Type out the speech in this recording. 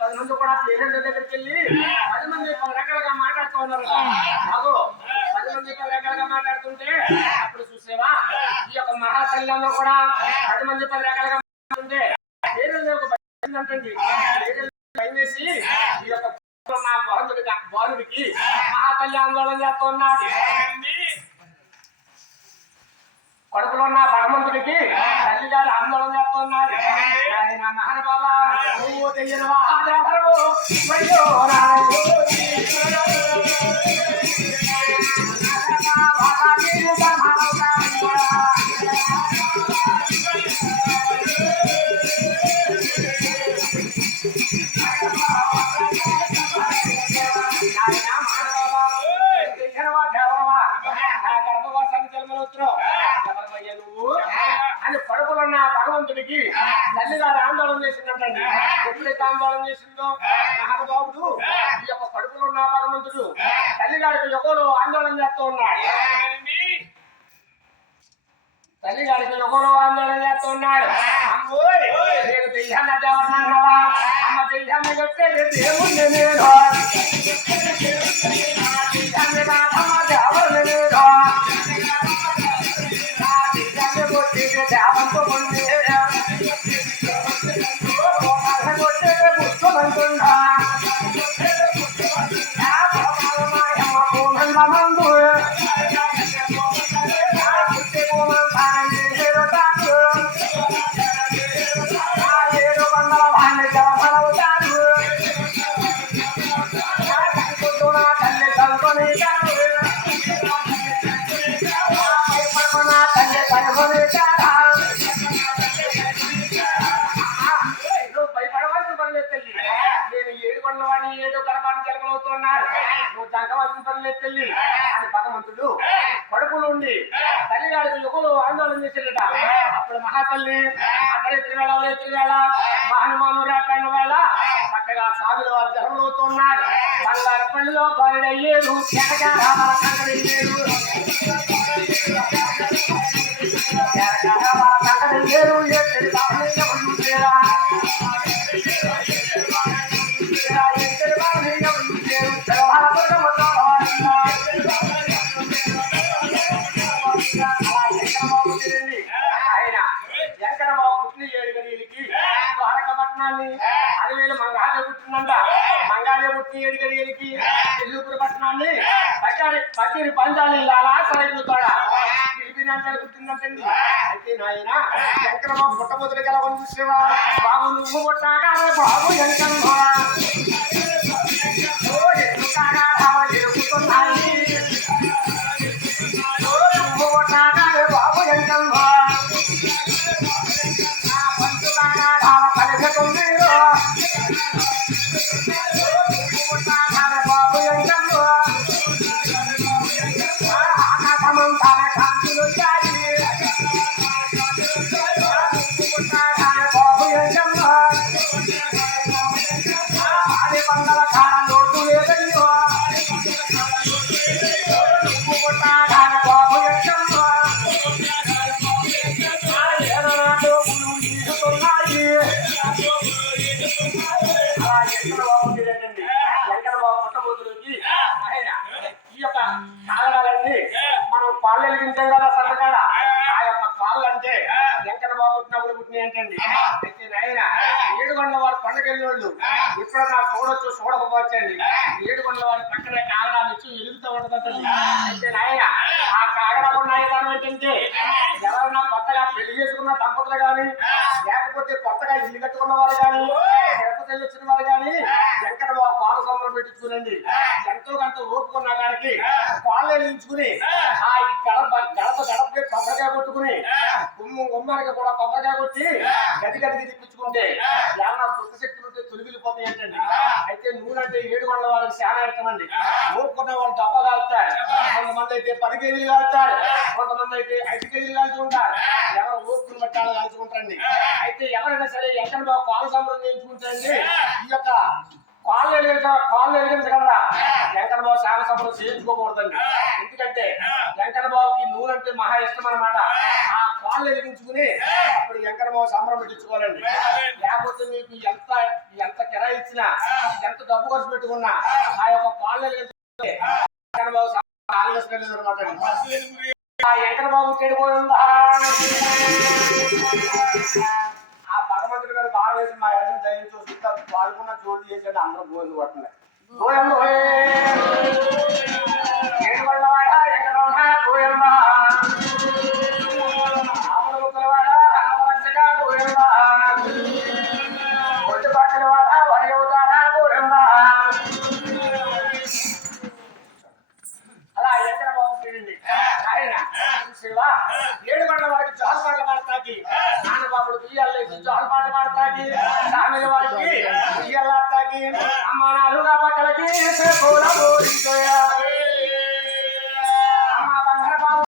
పది మంది కూడా పేరెంట్ దగ్గరికి వెళ్ళి పది మంది పది రకాలుగా మాట్లాడుతూ ఉన్నారు బాబు పది మంది పది రకాలుగా మాట్లాడుతుంటే అప్పుడు చూసేవా ఈ యొక్క మహాతల్లిలో కూడా పది మంది పది రకాలుగా మాట్లాడుతుంటే పేరెంట్ ఒక భయం అంటండి పేరెంట్ భయం ఈ యొక్క నా బాలుడికి మహాతల్లి ఆందోళన చేస్తూ ఉన్నాడు కడుపులో ఉన్న భగవంతుడికి తల్లి గారు ఆందోళన చేస్తున్నారు. ఆయన మహానుభావ నువ్వు తెలియని మహాదేవరు ఉన్న భగవంతుడికి తల్లిగారు ఆందోళన చేసిందంటండి ఎప్పుడైతే ఆందోళన చేసిందో మహానుభావుడు ఈ యొక్క కడుపులో ఉన్న భగవంతుడు తల్లిగారికి ఎవరు ఆందోళన చేస్తూ ఉన్నాడు. తల్లిగారికి ఎవరు ఆందోళన చేస్తూ ఉన్నాడు. అమ్మోయ్ నేను దెయ్యాన్ని దేవన్నావా అమ్మ దెయ్యాన్ని కట్టేది దేవుణ్ణి నేను. คนจนตาย నువ్వు జంకవలసిన పని లేదు తల్లి అని భగవంతుడు కడుపులో ఉండి తల్లిగారికి యుగలు ఆందోళన చేసేట అప్పుడు మహాతల్లి అక్కడే తిరువేళ ఒరే తిరువేళ మహనుమాను రేపండు వేళ చక్కగా స్వామిలో వారు జలమవుతున్నాడు బంగారు పళ్ళులో బాలుడయ్యేరు ఎనగారామల కంకడయ్యేరు ఆయన వెంకటబాబు పుట్టిన ఏడు గడియలకి ద్వారకపట్నాన్ని అరవేలు మంగాడే పుట్టిందంట. మంగాడే పుట్టిన ఏడు గడియలకి నెల్లూరు పట్టణాన్ని పచారి పచ్చిరి పంచాలి లాలా సరైపోతాడా పిలిపినంటే పుట్టిందంటండి. అయితే నాయన వెంకటబాబు పుట్టబోతులకి ఎలా చూసేవా బాబు నువ్వు పుట్టాగానే బాబు వెంకమ్మ Deja conmigo. కదా సన్నకాడ ఆ. యొక్క కాళ్ళు అంటే వెంకట బాబు పుట్టినప్పుడు పుట్టిన ఏంటండి? నాయన ఏడుగొండ వారు పండుగ వెళ్ళినోళ్ళు ఎప్పుడన్నా చూడొచ్చు చూడకపోవచ్చండి. ఏడుగొండ వారి పక్కన కాగడాలు ఇచ్చి వెలుగుతూ ఉంటుందంటండి. అయితే నాయన ఆ. కాగడాకు నాయదానం ఏంటంటే ఎవరన్నా కొత్తగా పెళ్ళి చేసుకున్న దంపతులు కానీ లేకపోతే కొత్తగా ఇల్లు కట్టుకున్న వారు కానీ తిరుపతి వెళ్ళి వచ్చిన వారు కానీ వెంకట బాబు పాలు సంబరం పెట్టించుకునండి ఎంతో కొంత ఓపుకున్న కాడికి పాలు వేయించుకుని ఆ గడప గడప గడపకి కొబ్బరికాయ కొట్టుకుని గుమ్మ గుమ్మానికి కూడా కొబ్బరికాయ కొట్టి గది గదికి తిప్పించుకుంటే ఏమన్నా దుఃఖ శక్తులు ఉంటే తొలిగిలిపోతాయి ఏంటండి అయితే నూనెంటే ఏడు కొండల వారికి చాలా ఇష్టమండి. ఓపుకున్న వాళ్ళు డబ్బా కాలుతారు. కొంతమంది అయితే పది కేజీలు కాలుతారు. కొంతమంది అయితే ఐదు కేజీలు కాల్చుకుంటారు ఎవరు ఓపుకుని బట్టి వాళ్ళు కాల్చుకుంటారండి అయితే ఎవరైనా సరే ఎక్కడ బాబు పాలు సంబరం చేయించుకుంటారండి. ఈ యొక్క కాళ్ళు ఎలిగించ కాళ్ళు ఎలిగించగలరా వెంకట బాబు సేవ సభలు చేయించుకోకూడదండి ఎందుకంటే వెంకట బాబుకి నూనె అంటే మహా ఇష్టం అనమాట ఆ. పాలు వెలిగించుకుని అప్పుడు వెంకట బాబు సంబరం పెట్టించుకోవాలండి. లేకపోతే మీకు ఎంత ఎంత కిరాయి ఇచ్చినా ఎంత డబ్బు ఖర్చు పెట్టుకున్నా ఆ. యొక్క పాలు వెలిగించుకుంటే వెంకట బాబు సంబరం ఆలోచించలేదు అనమాట ఆ. వెంకట బాబు చెడిపోయిందా గోవింద అలా ఎక్కడ బాగుంటుంది ఆయన శివ ఏడు గంటల వాడికి జాలు పాటలు పాడతాకి నాన్నబాబుడు బియ్యాలు జాలు పాటలు పాడతాకి అమ్మ నాలుగు పక్కలకి పోలబోయిపోయా